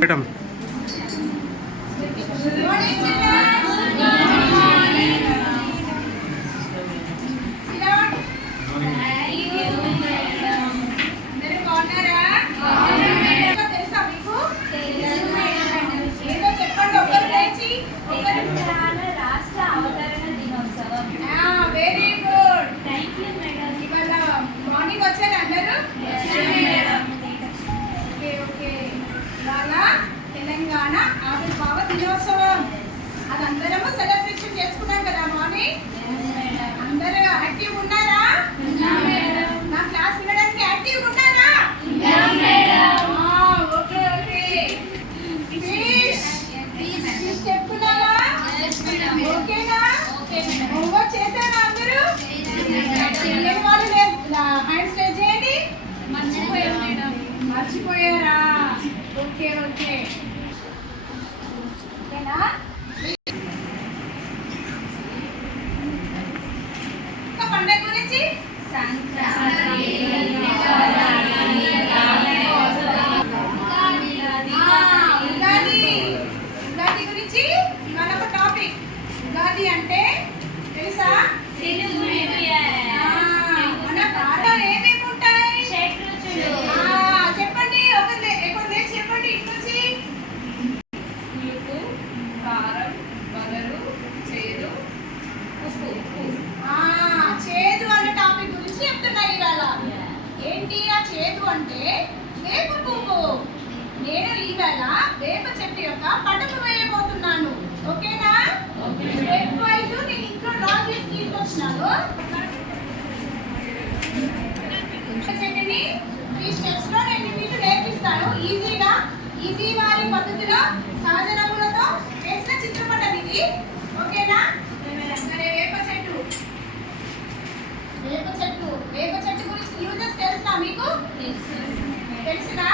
Madam ఆవిర్భావ దినోత్సవం. అది అందరము సెలబ్రేషన్ చేసుకున్నాం కదా అందరూ యాక్టివ్ ఉన్నారా? నా క్లాస్ వినడానికి యాక్టివ్ ఉన్నారా? Okay okay. చెప్పుకున్నారా ఓకేనా? హోంవర్క్ చేశారా అందరూ? వాళ్ళు హ్యాండ్స్ చేయండి మర్చిపోయారా? Okay okay. ఓకేనా లేదు అంటే వేప పువ్వు. నేను ఈవేళ వేప చెట్టు యొక్క పటకు వేయబోతున్నాను. ఓకేనా? స్టెప్ వైజ్ నేను ఇంట్లో డ్రా చేసి తీసుకొచ్చినాను చెట్టుని త్రీ స్టెప్స్లో నేను మీకు నేర్పిస్తాను. ఈజీగా ఈజీ వారి పద్ధతిలో సహజ రంగులతో వేసిన చిత్రపటం ఇది ఓకేనా సరే వేప చెట్టు వేప చెట్టు వేప చెట్టు గురించి యూజెస్ తెలుసా మీకు తెలుసునా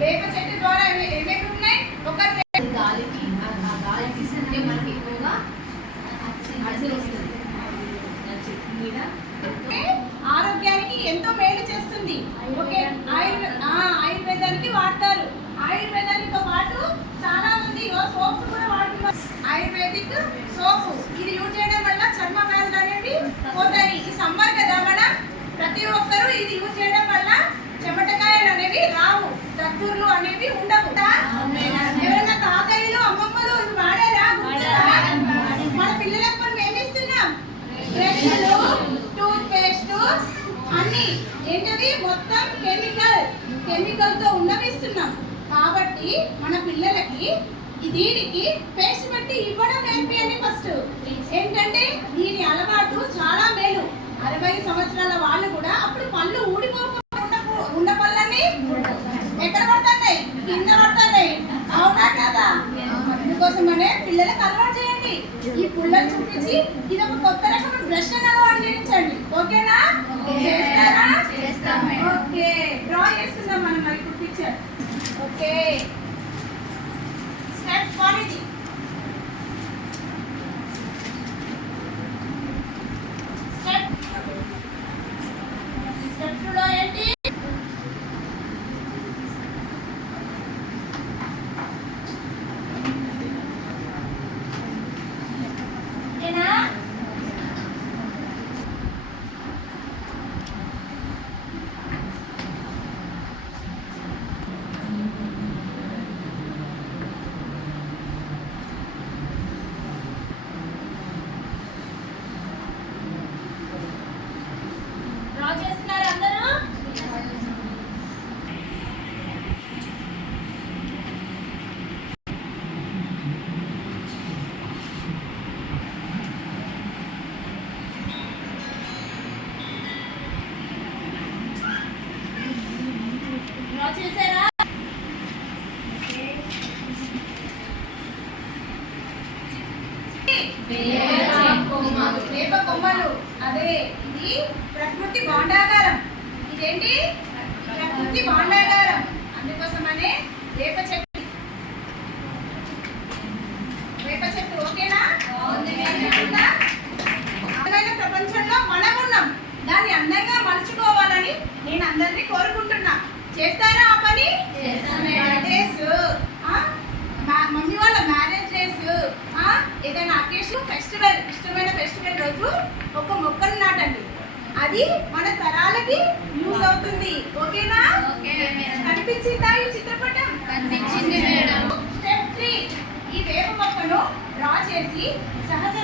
వేప చెట్టు ద్వారా ఏమే- ఏమేమి ఉన్నాయి? ఒక గాలికి ఆ ఆ గాలి తీసుకుంటే మనకి ఎక్కువగా ఆరోగ్యానికి ఎంతో మేలు చేస్తుంది. ఓకే ఆయుర్వే ఆ, ఆయుర్వేదానికి వాడతారు. ఆయుర్వేదానితో పాటు చాలా మంది సోప్స్ కూడా వాడుతున్నారు. ఆయుర్వేదిక్ సోప్. అన్ని ఏంటవి మొత్తం కెమికల్. కెమికల్తో ఉన్నవి కాబట్టి మన పిల్లలకి దీనికి పేస్ట్ పెట్టి ఇవ్వడం నేర్పియండి ఫస్ట్ ఏంటంటే దీని అలవాటు చాలా మేలు. అరవై సంవత్సరాల వాళ్ళు కూడా అప్పుడు పళ్ళు ఊడిపోకుండా ఉన్న- ఉన్న ఎక్కడ పడుతున్నాయి కింద పడుతున్నాయి అవునా కదా అందుకోసమనే పిల్లలకు అలవాటు చేయండి పుల్లలు చూపించి ఇది ఒక కొత్త రకమైన బ్రష్ అని అలవాటు చేయించండి. ఓకేనా? చేస్తారా? ఓకే. డ్రా చేస్తున్నాం మనం మరి ఇప్పుడు పిక్చర్ ఓకే. స్టెప్ వన్ ఇది స్టెప్ స్టెప్ టూలో ఏంటి ఓకేనా డ్రా చేస్తున్నారు అందరూ డ్రా చేశారా వేప కొమ్మలు. అదే ఇది ప్రకృతి భాండాగారం. ఇదేంటి? ప్రకృతి భాండాగారం. అందుకోసమనే వేప చెట్టు. వేప చెట్టు ఓకేనా? అందమైన ప్రపంచంలో మనం ఉన్నాం దాన్ని అందంగా మలుచుకోవాలని నేను అందరినీ కోరుకుంటున్నా. చేస్తారా ఆ పని? ఏదైనా అకేషన్ ఫెస్టివల్ ఇష్టమైన ఫెస్టివల్ రోజు ఒక మొక్కను నాటండి. అది మన తరాలకి యూజ్ అవుతుంది. ఓకేనా. కనిపించిందా ఈ చిత్రపటం? కనిపించింది మేడం. స్టెప్ త్రీ ఈ వేప మొక్కను డ్రా చేసి సహజ